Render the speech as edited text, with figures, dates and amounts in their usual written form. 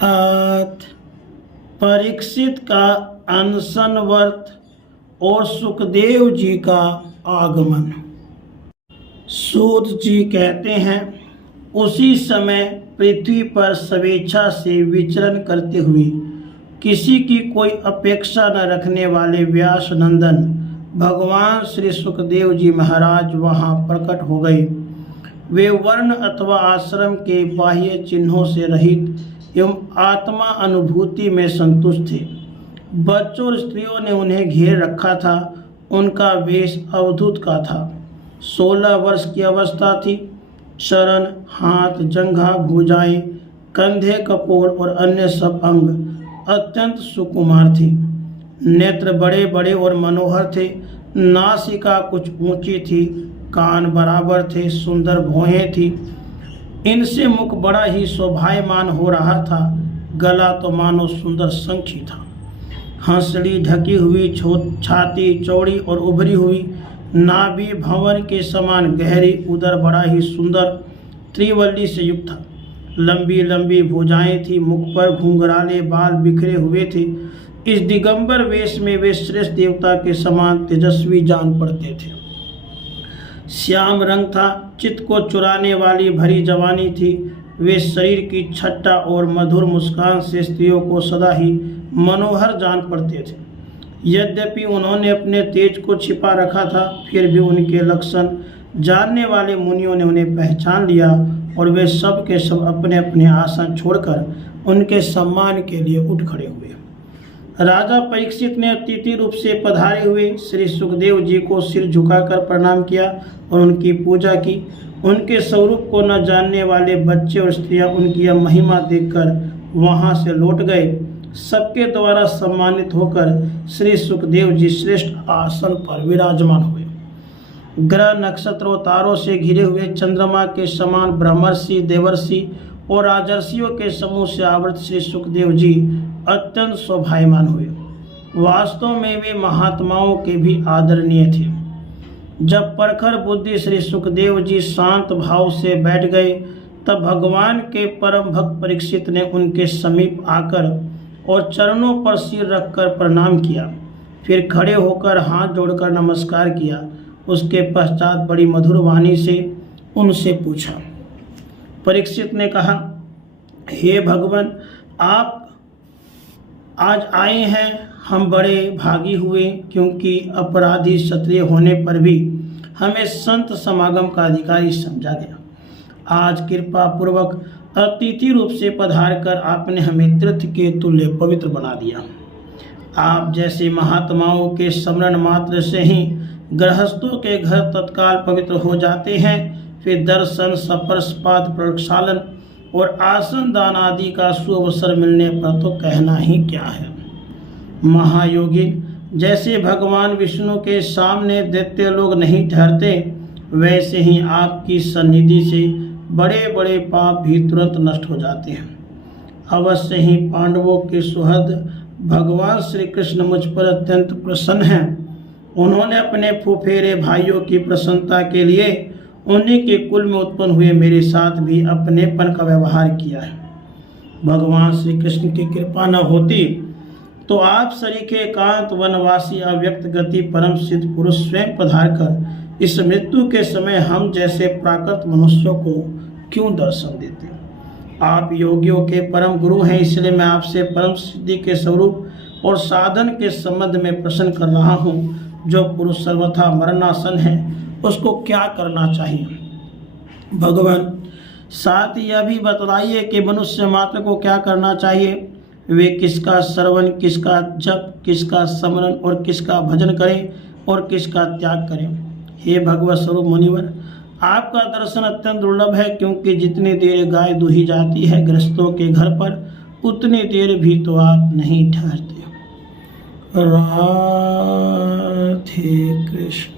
आठ परीक्षित का अनशन व्रत और सुखदेव जी का आगमन। सूत जी कहते हैं, उसी समय पृथ्वी पर स्वेच्छा से विचरण करते हुए किसी की कोई अपेक्षा न रखने वाले व्यास नंदन भगवान श्री सुखदेव जी महाराज वहां प्रकट हो गए। वे वर्ण अथवा आश्रम के बाह्य चिन्हों से रहित एवं आत्मा अनुभूति में संतुष्ट थे। बच्चों और स्त्रियों ने उन्हें घेर रखा था। उनका वेश अवधूत का था। 16 वर्ष की अवस्था थी। चरण, हाथ, जंघा, भुजाएं, कंधे, कपोल और अन्य सब अंग अत्यंत सुकुमार थे। नेत्र बड़े बड़े और मनोहर थे। नासिका कुछ ऊंची थी, कान बराबर थे, सुंदर भौहें थी। इनसे मुख बड़ा ही शोभायमान हो रहा था। गला तो मानो सुंदर शंखी था। हंसड़ी ढकी हुई छाती चौड़ी और उभरी हुई, नाभि भंवर के समान गहरी, उदर बड़ा ही सुंदर त्रिवल्ली से युक्त था। लंबी लंबी भुजाएं थी। मुख पर घुंघराले बाल बिखरे हुए थे। इस दिगंबर वेश में वे श्रेष्ठ देवता के समान तेजस्वी जान पड़ते थे। श्याम रंग था। चित्त को चुराने वाली भरी जवानी थी। वे शरीर की छट्टा और मधुर मुस्कान से स्त्रियों को सदा ही मनोहर जान पड़ते थे। यद्यपि उन्होंने अपने तेज को छिपा रखा था, फिर भी उनके लक्षण जानने वाले मुनियों ने उन्हें पहचान लिया और वे सब के सब अपने अपने आसन छोड़कर उनके सम्मान के लिए उठ खड़े हुए। राजा परीक्षित ने अतिथि रूप से पधारे हुए श्री सुखदेव जी को सिर झुकाकर प्रणाम किया और उनकी पूजा की। उनके स्वरूप को न जानने वाले बच्चे और स्त्रियां उनकी यह महिमा देखकर वहां से लौट गए। सबके द्वारा सम्मानित होकर श्री सुखदेव जी श्रेष्ठ आसन पर विराजमान हुए। ग्रह, नक्षत्र और तारों से घिरे हुए चंद्रमा के समान ब्रह्मर्षि, देवर्षि और राजर्षियों के समूह से आवृत श्री सुखदेव जी अत्यंत शोभायमान हुए। वास्तव में वे महात्माओं के भी आदरणीय थे। जब प्रखर बुद्धि श्री सुखदेव जी शांत भाव से बैठ गए, तब भगवान के परम भक्त परीक्षित ने उनके समीप आकर और चरणों पर सिर रखकर प्रणाम किया। फिर खड़े होकर हाथ जोड़कर नमस्कार किया। उसके पश्चात बड़ी मधुर वाणी से उनसे पूछा। परीक्षित ने कहा, हे भगवान, आप आज आए हैं। हम बड़े भागी हुए, क्योंकि अपराधी क्षत्रिय होने पर भी हमें संत समागम का अधिकारी समझा गया। आज कृपा पूर्वक अतिथि रूप से पधार कर आपने हमें तीर्थ के तुल्य पवित्र बना दिया। आप जैसे महात्माओं के स्मरण मात्र से ही गृहस्थों के घर तत्काल पवित्र हो जाते हैं। फिर दर्शन, स्पर्शपात, प्रक्षालन और आसन दान आदि का सुअवसर मिलने पर तो कहना ही क्या है। महायोगिन, जैसे भगवान विष्णु के सामने दैत्य लोग नहीं ठहरते, वैसे ही आपकी सन्निधि से बड़े बड़े पाप भी तुरंत नष्ट हो जाते हैं। अवश्य ही पांडवों के सुहृद भगवान श्री कृष्ण मुझ पर अत्यंत प्रसन्न हैं। उन्होंने अपने फुफेरे भाइयों की प्रसन्नता के लिए उन्हीं के कुल में उत्पन्न हुए मेरे साथ भी अपनेपन का व्यवहार किया है। भगवान श्री कृष्ण की कृपा न होती तो आप सरीखे एकांत वनवासी अव्यक्त गति परम सिद्ध पुरुष स्वयं पधार कर इस मृत्यु के समय हम जैसे प्राकृत मनुष्यों को क्यों दर्शन देते। आप योगियों के परम गुरु हैं, इसलिए मैं आपसे परम सिद्धि के स्वरूप और साधन के संबंध में प्रश्न कर रहा हूँ। जो पुरुष सर्वथा मरणासन है, उसको क्या करना चाहिए। भगवान, साथ यह भी बतलाइए कि मनुष्य मात्र को क्या करना चाहिए। वे किसका श्रवण, किसका जप, किसका स्मरण और किसका भजन करें और किसका त्याग करें। हे भगवत स्वरूप मुनिवर, आपका दर्शन अत्यंत दुर्लभ है, क्योंकि जितनी देर गाय दूही जाती है गृहस्थों के घर पर, उतनी देर भी तो आप नहीं ठहरते। राधे कृष्ण।